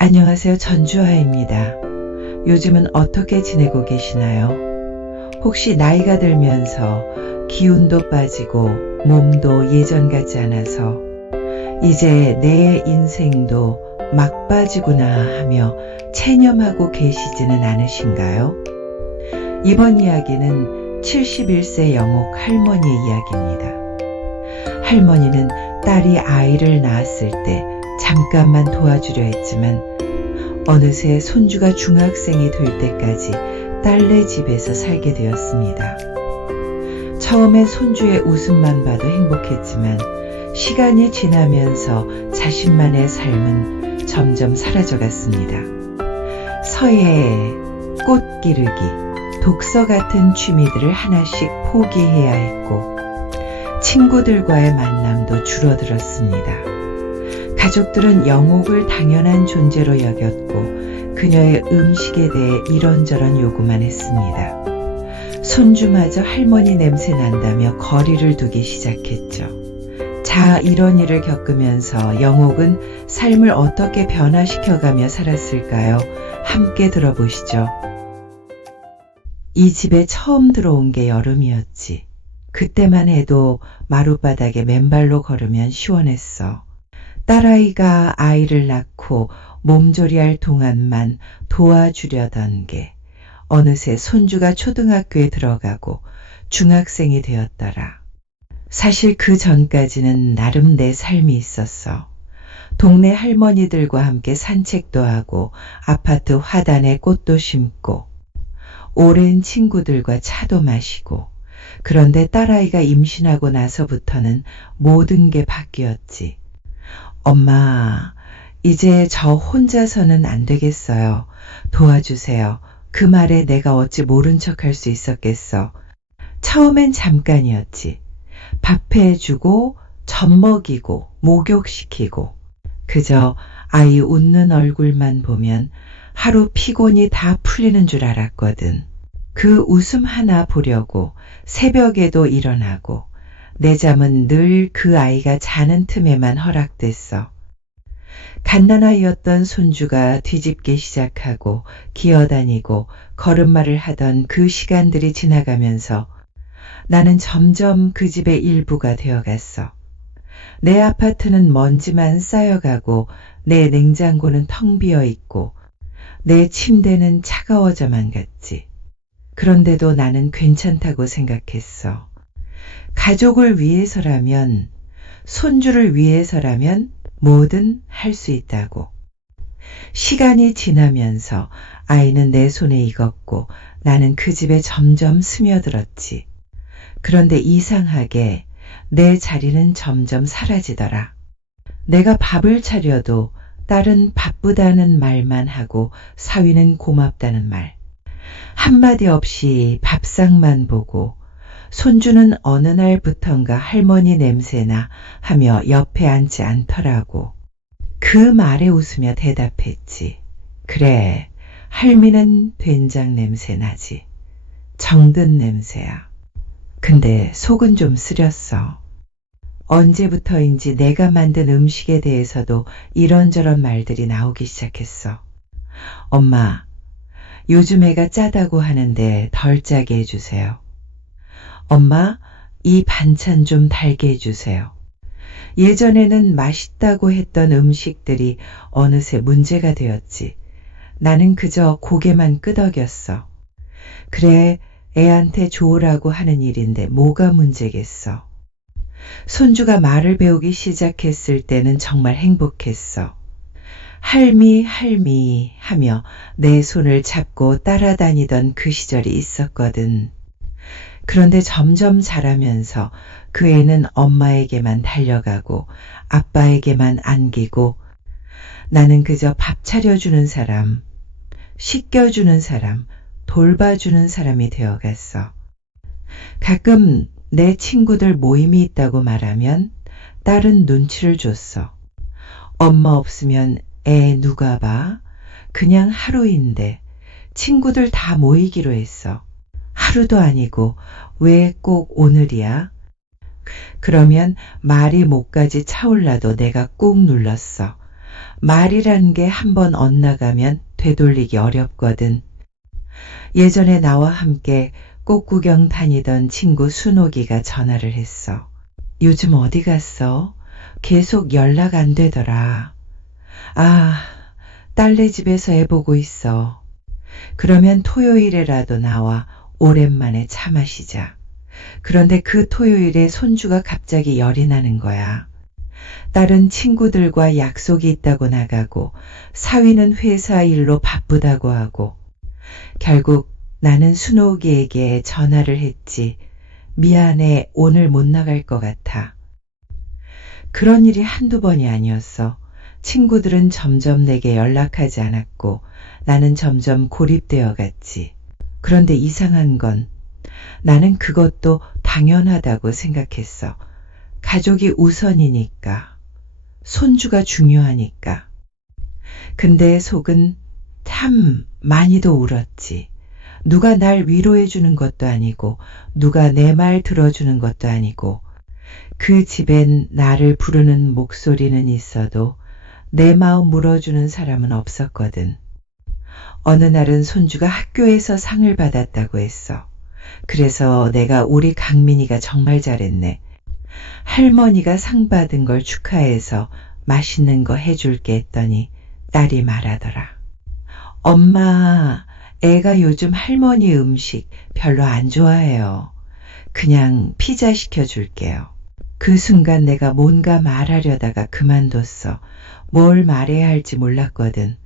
안녕하세요. 전주아입니다. 요즘은 어떻게 지내고 계시나요? 혹시 나이가 들면서 기운도 빠지고 몸도 예전 같지 않아서 이제 내 인생도 막 빠지구나 하며 체념하고 계시지는 않으신가요? 이번 이야기는 71세 영옥 할머니의 이야기입니다. 할머니는 딸이 아이를 낳았을 때 잠깐만 도와주려 했지만 어느새 손주가 중학생이 될 때까지 딸네 집에서 살게 되었습니다. 처음엔 손주의 웃음만 봐도 행복했지만 시간이 지나면서 자신만의 삶은 점점 사라져갔습니다. 서예, 꽃 기르기, 독서 같은 취미들을 하나씩 포기해야 했고 친구들과의 만남도 줄어들었습니다. 가족들은 영옥을 당연한 존재로 여겼고 그녀의 음식에 대해 이런저런 요구만 했습니다. 손주마저 할머니 냄새 난다며 거리를 두기 시작했죠. 자, 이런 일을 겪으면서 영옥은 삶을 어떻게 변화시켜가며 살았을까요? 함께 들어보시죠. 이 집에 처음 들어온 게 여름이었지. 그때만 해도 마룻바닥에 맨발로 걸으면 시원했어. 딸아이가 아이를 낳고 몸조리할 동안만 도와주려던 게 어느새 손주가 초등학교에 들어가고 중학생이 되었더라. 사실 그 전까지는 나름 내 삶이 있었어. 동네 할머니들과 함께 산책도 하고 아파트 화단에 꽃도 심고 오랜 친구들과 차도 마시고 그런데 딸아이가 임신하고 나서부터는 모든 게 바뀌었지. 엄마, 이제 저 혼자서는 안 되겠어요. 도와주세요. 그 말에 내가 어찌 모른 척할 수 있었겠어. 처음엔 잠깐이었지. 밥 해주고 젖 먹이고 목욕시키고 그저 아이 웃는 얼굴만 보면 하루 피곤이 다 풀리는 줄 알았거든. 그 웃음 하나 보려고 새벽에도 일어나고 내 잠은 늘 그 아이가 자는 틈에만 허락됐어. 갓난아이였던 손주가 뒤집기 시작하고 기어다니고 걸음마를 하던 그 시간들이 지나가면서 나는 점점 그 집의 일부가 되어갔어. 내 아파트는 먼지만 쌓여가고 내 냉장고는 텅 비어 있고 내 침대는 차가워져만 갔지. 그런데도 나는 괜찮다고 생각했어. 가족을 위해서라면, 손주를 위해서라면 뭐든 할 수 있다고. 시간이 지나면서 아이는 내 손에 익었고 나는 그 집에 점점 스며들었지. 그런데 이상하게 내 자리는 점점 사라지더라. 내가 밥을 차려도 딸은 바쁘다는 말만 하고 사위는 고맙다는 말. 한마디 없이 밥상만 보고 손주는 어느 날부턴가 할머니 냄새나 하며 옆에 앉지 않더라고. 그 말에 웃으며 대답했지. 그래, 할미는 된장 냄새 나지. 정든 냄새야. 근데 속은 좀 쓰렸어. 언제부터인지 내가 만든 음식에 대해서도 이런저런 말들이 나오기 시작했어. 엄마, 요즘 애가 짜다고 하는데 덜 짜게 해주세요. 엄마, 이 반찬 좀 달게 해주세요. 예전에는 맛있다고 했던 음식들이 어느새 문제가 되었지. 나는 그저 고개만 끄덕였어. 그래, 애한테 좋으라고 하는 일인데 뭐가 문제겠어. 손주가 말을 배우기 시작했을 때는 정말 행복했어. 할미, 할미 하며 내 손을 잡고 따라다니던 그 시절이 있었거든. 그런데 점점 자라면서 그 애는 엄마에게만 달려가고 아빠에게만 안기고 나는 그저 밥 차려주는 사람, 씻겨주는 사람, 돌봐주는 사람이 되어갔어. 가끔 내 친구들 모임이 있다고 말하면 딸은 눈치를 줬어. 엄마 없으면 애 누가 봐? 그냥 하루인데 친구들 다 모이기로 했어. 하루도 아니고 왜 꼭 오늘이야? 그러면 말이 목까지 차올라도 내가 꾹 눌렀어. 말이란 게 한번 엇나가면 되돌리기 어렵거든. 예전에 나와 함께 꽃구경 다니던 친구 순옥이가 전화를 했어. 요즘 어디 갔어? 계속 연락 안 되더라. 아, 딸네 집에서 애 보고 있어. 그러면 토요일에라도 나와 오랜만에 차 마시자. 그런데 그 토요일에 손주가 갑자기 열이 나는 거야. 딸은 친구들과 약속이 있다고 나가고 사위는 회사 일로 바쁘다고 하고 결국 나는 순옥이에게 전화를 했지. 미안해, 오늘 못 나갈 것 같아. 그런 일이 한두 번이 아니었어. 친구들은 점점 내게 연락하지 않았고 나는 점점 고립되어 갔지. 그런데 이상한 건 나는 그것도 당연하다고 생각했어. 가족이 우선이니까. 손주가 중요하니까. 근데 속은 참 많이도 울었지. 누가 날 위로해 주는 것도 아니고 누가 내 말 들어주는 것도 아니고 그 집엔 나를 부르는 목소리는 있어도 내 마음 물어주는 사람은 없었거든. 어느 날은 손주가 학교에서 상을 받았다고 했어. 그래서 내가 우리 강민이가 정말 잘했네. 할머니가 상 받은 걸 축하해서 맛있는 거 해줄게 했더니 딸이 말하더라. 엄마, 애가 요즘 할머니 음식 별로 안 좋아해요. 그냥 피자 시켜줄게요. 그 순간 내가 뭔가 말하려다가 그만뒀어. 뭘 말해야 할지 몰랐거든.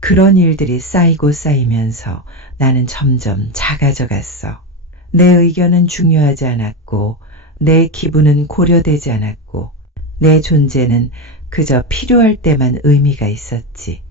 그런 일들이 쌓이고 쌓이면서 나는 점점 작아져 갔어. 내 의견은 중요하지 않았고 내 기분은 고려되지 않았고 내 존재는 그저 필요할 때만 의미가 있었지.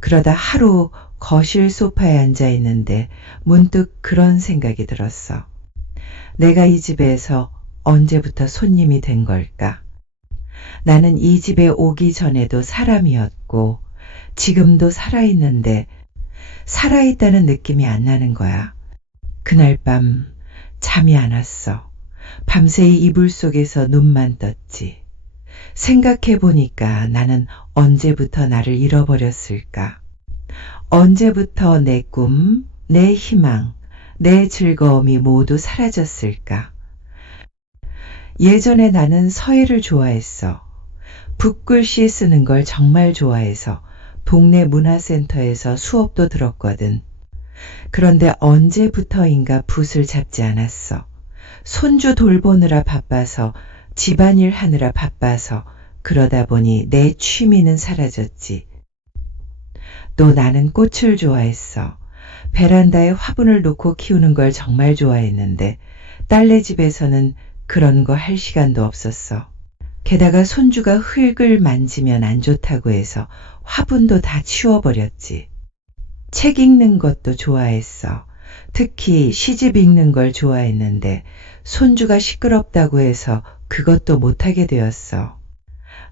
그러다 하루 거실 소파에 앉아 있는데 문득 그런 생각이 들었어. 내가 이 집에서 언제부터 손님이 된 걸까? 나는 이 집에 오기 전에도 사람이었고 지금도 살아있는데 살아있다는 느낌이 안 나는 거야. 그날 밤 잠이 안 왔어. 밤새 이불 속에서 눈만 떴지. 생각해보니까 나는 언제부터 나를 잃어버렸을까? 언제부터 내 꿈, 내 희망, 내 즐거움이 모두 사라졌을까? 예전에 나는 서예를 좋아했어. 붓글씨 쓰는 걸 정말 좋아해서 동네 문화센터에서 수업도 들었거든. 그런데 언제부터인가 붓을 잡지 않았어. 손주 돌보느라 바빠서 집안일 하느라 바빠서 그러다 보니 내 취미는 사라졌지. 또 나는 꽃을 좋아했어. 베란다에 화분을 놓고 키우는 걸 정말 좋아했는데 딸네 집에서는 그런 거 할 시간도 없었어. 게다가 손주가 흙을 만지면 안 좋다고 해서 화분도 다 치워버렸지. 책 읽는 것도 좋아했어. 특히 시집 읽는 걸 좋아했는데 손주가 시끄럽다고 해서 그것도 못하게 되었어.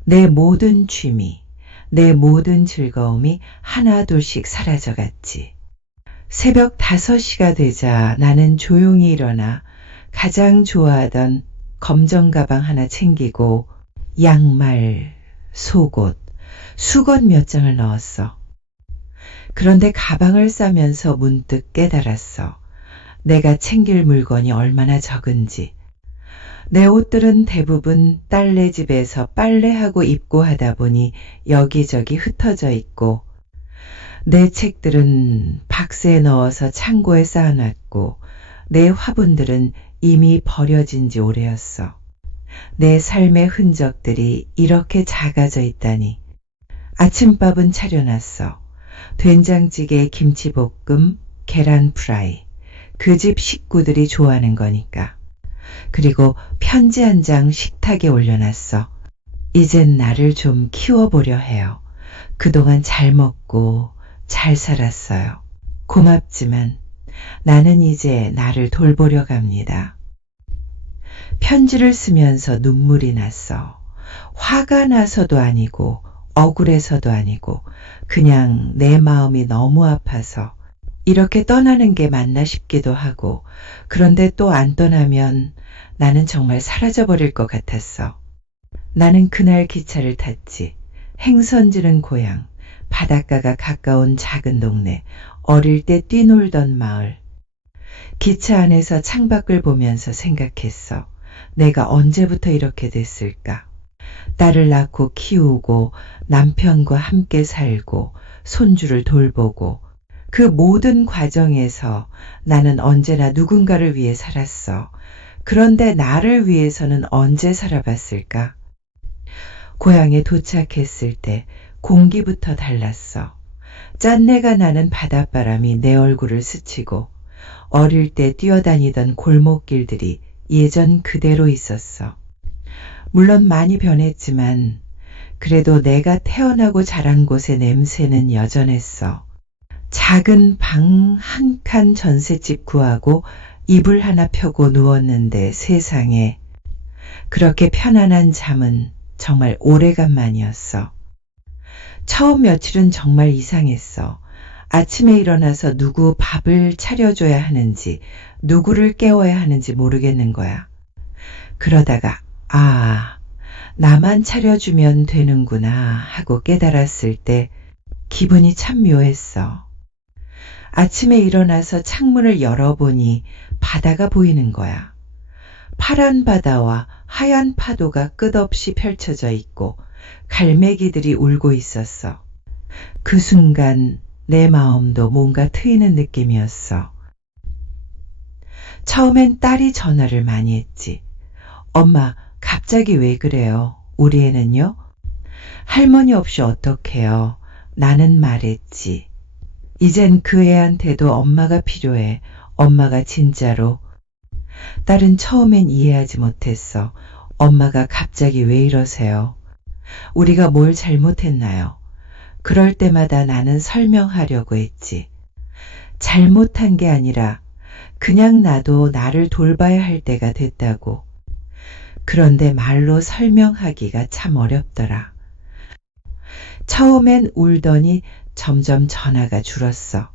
내 모든 취미, 내 모든 즐거움이 하나둘씩 사라져갔지. 새벽 5시가 되자 나는 조용히 일어나 가장 좋아하던 검정 가방 하나 챙기고 양말, 속옷, 수건 몇 장을 넣었어. 그런데 가방을 싸면서 문득 깨달았어. 내가 챙길 물건이 얼마나 적은지. 내 옷들은 대부분 딸네 집에서 빨래하고 입고 하다 보니 여기저기 흩어져 있고 내 책들은 박스에 넣어서 창고에 쌓아놨고 내 화분들은 이미 버려진 지 오래였어. 내 삶의 흔적들이 이렇게 작아져 있다니. 아침밥은 차려놨어. 된장찌개, 김치볶음, 계란 프라이. 그 집 식구들이 좋아하는 거니까. 그리고 편지 한 장 식탁에 올려놨어. 이젠 나를 좀 키워보려 해요. 그동안 잘 먹고 잘 살았어요. 고맙지만 나는 이제 나를 돌보려 갑니다. 편지를 쓰면서 눈물이 났어. 화가 나서도 아니고 억울해서도 아니고 그냥 내 마음이 너무 아파서 이렇게 떠나는 게 맞나 싶기도 하고 그런데 또 안 떠나면 나는 정말 사라져버릴 것 같았어. 나는 그날 기차를 탔지. 행선지는 고향, 바닷가가 가까운 작은 동네, 어릴 때 뛰놀던 마을. 기차 안에서 창밖을 보면서 생각했어. 내가 언제부터 이렇게 됐을까? 딸을 낳고 키우고 남편과 함께 살고 손주를 돌보고 그 모든 과정에서 나는 언제나 누군가를 위해 살았어. 그런데 나를 위해서는 언제 살아봤을까? 고향에 도착했을 때 공기부터 달랐어. 짠내가 나는 바닷바람이 내 얼굴을 스치고 어릴 때 뛰어다니던 골목길들이 예전 그대로 있었어. 물론 많이 변했지만 그래도 내가 태어나고 자란 곳의 냄새는 여전했어. 작은 방 한 칸 전셋집 구하고 이불 하나 펴고 누웠는데 세상에 그렇게 편안한 잠은 정말 오래간만이었어. 처음 며칠은 정말 이상했어. 아침에 일어나서 누구 밥을 차려줘야 하는지, 누구를 깨워야 하는지 모르겠는 거야. 그러다가, 나만 차려주면 되는구나 하고 깨달았을 때 기분이 참 묘했어. 아침에 일어나서 창문을 열어보니 바다가 보이는 거야. 파란 바다와 하얀 파도가 끝없이 펼쳐져 있고 갈매기들이 울고 있었어. 그 순간 내 마음도 뭔가 트이는 느낌이었어. 처음엔 딸이 전화를 많이 했지. 엄마, 갑자기 왜 그래요? 우리 애는요? 할머니 없이 어떡해요? 나는 말했지. 이젠 그 애한테도 엄마가 필요해. 엄마가 진짜로. 딸은 처음엔 이해하지 못했어. 엄마가 갑자기 왜 이러세요? 우리가 뭘 잘못했나요? 그럴 때마다 나는 설명하려고 했지. 잘못한 게 아니라 그냥 나도 나를 돌봐야 할 때가 됐다고. 그런데 말로 설명하기가 참 어렵더라. 처음엔 울더니 점점 전화가 줄었어.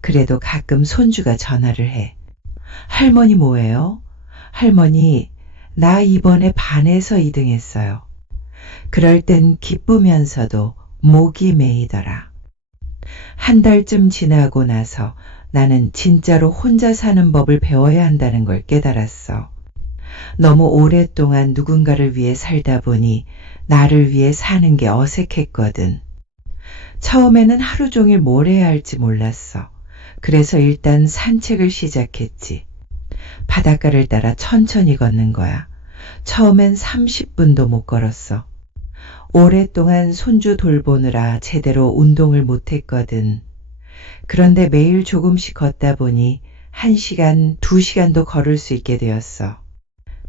그래도 가끔 손주가 전화를 해. 할머니 뭐예요? 할머니, 나 이번에 반에서 2등 했어요. 그럴 땐 기쁘면서도 목이 메이더라. 한 달쯤 지나고 나서 나는 진짜로 혼자 사는 법을 배워야 한다는 걸 깨달았어. 너무 오랫동안 누군가를 위해 살다 보니 나를 위해 사는 게 어색했거든. 처음에는 하루 종일 뭘 해야 할지 몰랐어. 그래서 일단 산책을 시작했지. 바닷가를 따라 천천히 걷는 거야. 처음엔 30분도 못 걸었어. 오랫동안 손주 돌보느라 제대로 운동을 못했거든. 그런데 매일 조금씩 걷다 보니 1시간, 2시간도 걸을 수 있게 되었어.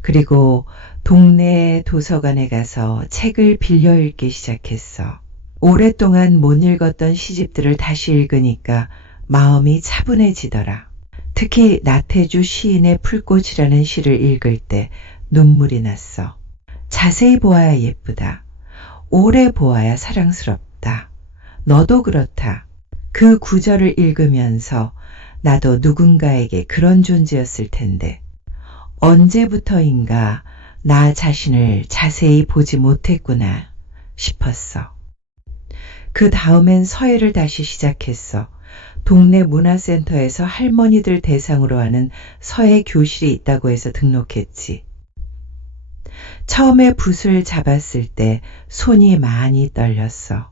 그리고 동네 도서관에 가서 책을 빌려 읽기 시작했어. 오랫동안 못 읽었던 시집들을 다시 읽으니까 마음이 차분해지더라. 특히 나태주 시인의 풀꽃이라는 시를 읽을 때 눈물이 났어. 자세히 보아야 예쁘다. 오래 보아야 사랑스럽다. 너도 그렇다. 그 구절을 읽으면서 나도 누군가에게 그런 존재였을 텐데 언제부터인가 나 자신을 자세히 보지 못했구나 싶었어. 그 다음엔 서예를 다시 시작했어. 동네 문화센터에서 할머니들 대상으로 하는 서예 교실이 있다고 해서 등록했지. 처음에 붓을 잡았을 때 손이 많이 떨렸어.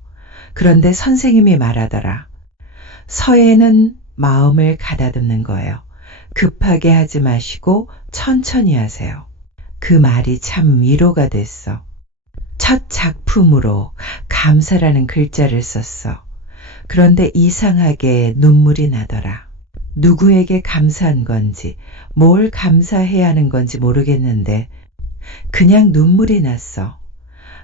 그런데 선생님이 말하더라. 서예는 마음을 가다듬는 거예요. 급하게 하지 마시고 천천히 하세요. 그 말이 참 위로가 됐어. 첫 작품으로 감사라는 글자를 썼어. 그런데 이상하게 눈물이 나더라. 누구에게 감사한 건지, 뭘 감사해야 하는 건지 모르겠는데 그냥 눈물이 났어.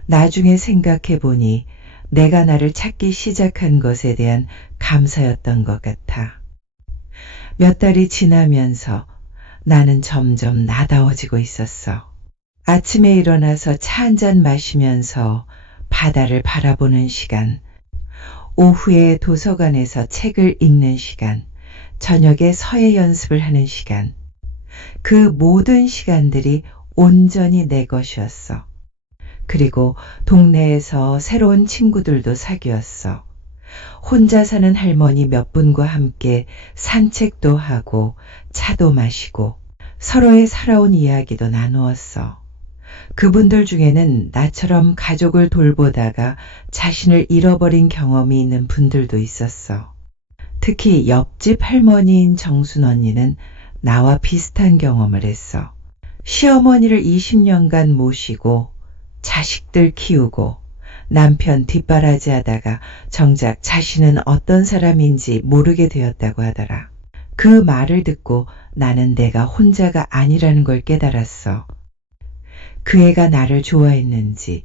나중에 생각해 보니 내가 나를 찾기 시작한 것에 대한 감사였던 것 같아. 몇 달이 지나면서 나는 점점 나다워지고 있었어. 아침에 일어나서 차 한 잔 마시면서 바다를 바라보는 시간, 오후에 도서관에서 책을 읽는 시간, 저녁에 서예 연습을 하는 시간, 그 모든 시간들이 온전히 내 것이었어. 그리고 동네에서 새로운 친구들도 사귀었어. 혼자 사는 할머니 몇 분과 함께 산책도 하고 차도 마시고 서로의 살아온 이야기도 나누었어. 그분들 중에는 나처럼 가족을 돌보다가 자신을 잃어버린 경험이 있는 분들도 있었어. 특히 옆집 할머니인 정순 언니는 나와 비슷한 경험을 했어. 시어머니를 20년간 모시고 자식들 키우고 남편 뒷바라지 하다가 정작 자신은 어떤 사람인지 모르게 되었다고 하더라. 그 말을 듣고 나는 내가 혼자가 아니라는 걸 깨달았어. 그 애가 나를 좋아했는지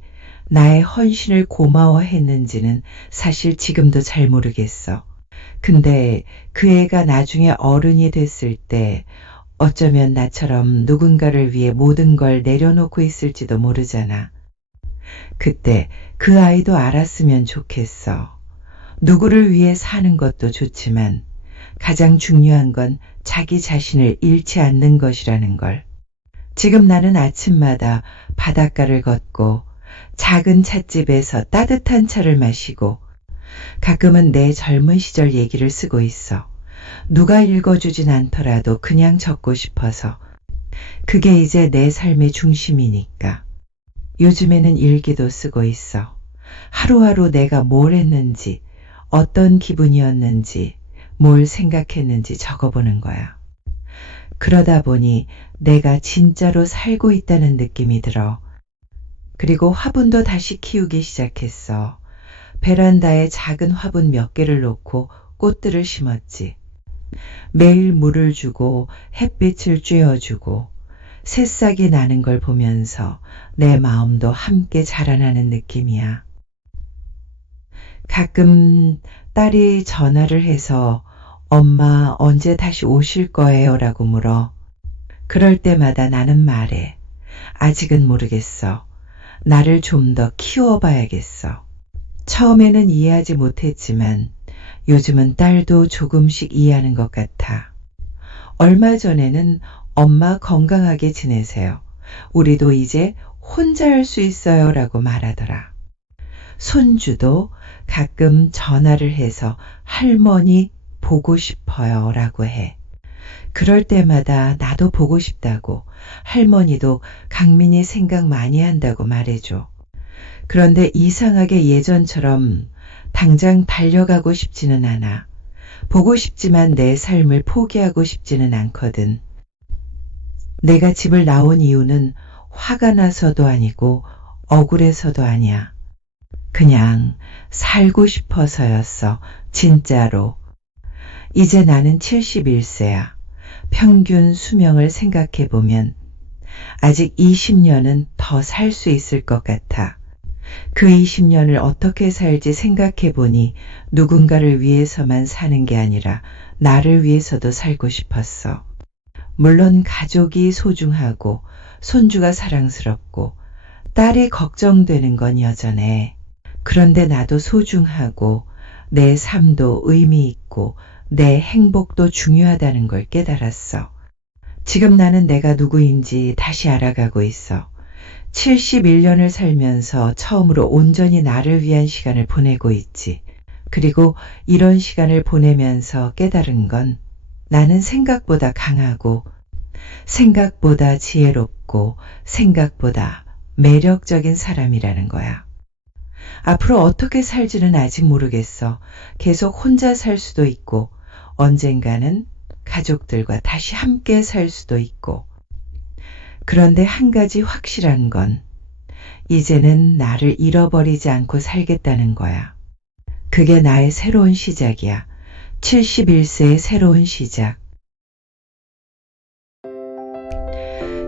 나의 헌신을 고마워했는지는 사실 지금도 잘 모르겠어. 근데 그 애가 나중에 어른이 됐을 때 어쩌면 나처럼 누군가를 위해 모든 걸 내려놓고 있을지도 모르잖아. 그때 그 아이도 알았으면 좋겠어. 누구를 위해 사는 것도 좋지만 가장 중요한 건 자기 자신을 잃지 않는 것이라는 걸. 지금 나는 아침마다 바닷가를 걷고 작은 찻집에서 따뜻한 차를 마시고 가끔은 내 젊은 시절 얘기를 쓰고 있어. 누가 읽어주진 않더라도 그냥 적고 싶어서. 그게 이제 내 삶의 중심이니까. 요즘에는 일기도 쓰고 있어. 하루하루 내가 뭘 했는지, 어떤 기분이었는지, 뭘 생각했는지 적어보는 거야. 그러다 보니 내가 진짜로 살고 있다는 느낌이 들어. 그리고 화분도 다시 키우기 시작했어. 베란다에 작은 화분 몇 개를 놓고 꽃들을 심었지. 매일 물을 주고 햇빛을 쬐어주고 새싹이 나는 걸 보면서 내 마음도 함께 자라나는 느낌이야. 가끔 딸이 전화를 해서 엄마 언제 다시 오실 거예요? 라고 물어. 그럴 때마다 나는 말해. 아직은 모르겠어. 나를 좀 더 키워봐야겠어. 처음에는 이해하지 못했지만 요즘은 딸도 조금씩 이해하는 것 같아. 얼마 전에는 엄마 건강하게 지내세요. 우리도 이제 혼자 할 수 있어요. 라고 말하더라. 손주도 가끔 전화를 해서 할머니 보고 싶어요. 라고 해. 그럴 때마다 나도 보고 싶다고, 할머니도 강민이 생각 많이 한다고 말해줘. 그런데 이상하게 예전처럼 당장 달려가고 싶지는 않아. 보고 싶지만 내 삶을 포기하고 싶지는 않거든. 내가 집을 나온 이유는 화가 나서도 아니고 억울해서도 아니야. 그냥 살고 싶어서였어. 진짜로. 이제 나는 71세야. 평균 수명을 생각해보면 아직 20년은 더 살 수 있을 것 같아. 그 20년을 어떻게 살지 생각해보니 누군가를 위해서만 사는 게 아니라 나를 위해서도 살고 싶었어. 물론 가족이 소중하고 손주가 사랑스럽고 딸이 걱정되는 건 여전해. 그런데 나도 소중하고 내 삶도 의미 있고 내 행복도 중요하다는 걸 깨달았어. 지금 나는 내가 누구인지 다시 알아가고 있어. 71년을 살면서 처음으로 온전히 나를 위한 시간을 보내고 있지. 그리고 이런 시간을 보내면서 깨달은 건 나는 생각보다 강하고 생각보다 지혜롭고 생각보다 매력적인 사람이라는 거야. 앞으로 어떻게 살지는 아직 모르겠어. 계속 혼자 살 수도 있고 언젠가는 가족들과 다시 함께 살 수도 있고. 그런데 한 가지 확실한 건 이제는 나를 잃어버리지 않고 살겠다는 거야. 그게 나의 새로운 시작이야. 71세의 새로운 시작.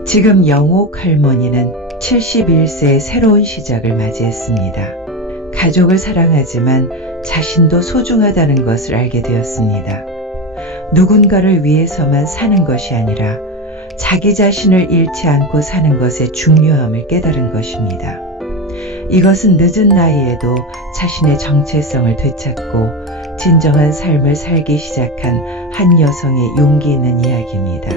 지금 영옥 할머니는 71세의 새로운 시작을 맞이했습니다. 가족을 사랑하지만 자신도 소중하다는 것을 알게 되었습니다. 누군가를 위해서만 사는 것이 아니라 자기 자신을 잃지 않고 사는 것의 중요함을 깨달은 것입니다. 이것은 늦은 나이에도 자신의 정체성을 되찾고 진정한 삶을 살기 시작한 한 여성의 용기 있는 이야기입니다.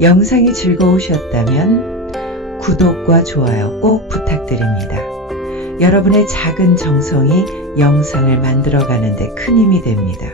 영상이 즐거우셨다면 구독과 좋아요 꼭 부탁드립니다. 여러분의 작은 정성이 영상을 만들어가는 데 큰 힘이 됩니다.